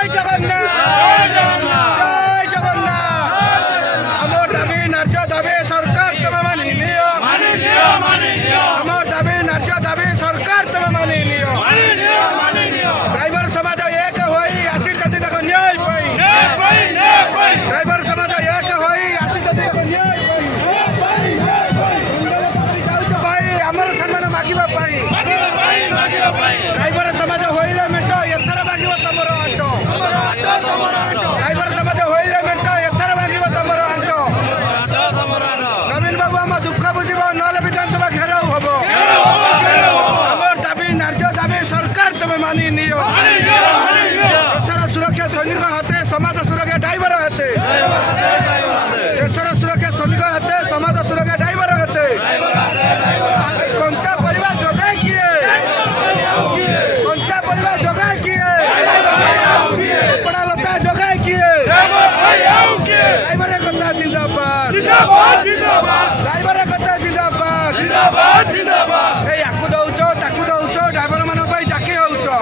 जय जगन्नाथ जय जगन्नाथ आमर दाबी न्याय दाबी सरकार तुम मानि लियो आमर दाबी न्याय दाबी सरकार तुम मानि लियो ड्राइवर समाज एक होई आसीचंती देखो न्याय पाई ड्राइवर समाज एक होई आसीचंती देखो न्याय पाई आमर सम्मान मागिबा पाई ड्राइवर समाज होइले मेंट एथर मागिबो तमरो आंटो ड्राइवर समाज होइले मेंट एथर मागिबो तमरो आंटो नवीन बाबू हम दुख बुझिबो नले विधानसभा घेराव हबो हमर दाबी न्याय दाबी सरकार तुम मानि नियो देशर सुरक्षा सैनिक हाथे समाज सुरक्षा ड्राइवर हाथे देशर सुरक्षा सैनिक हाथे समाज सुरक्षा ड्राइवर हाथे कंचा परिवार जोगाई किए कंचा परिवार जोगाई किए कपड़ा लता जोगाई किए ड्राइवर कथा जिंदाबाद ड्राइवर कथा जिंदाबाद ए याकु दउचो ताकु दउचो ड्राइवर मान पई जाकी होउचो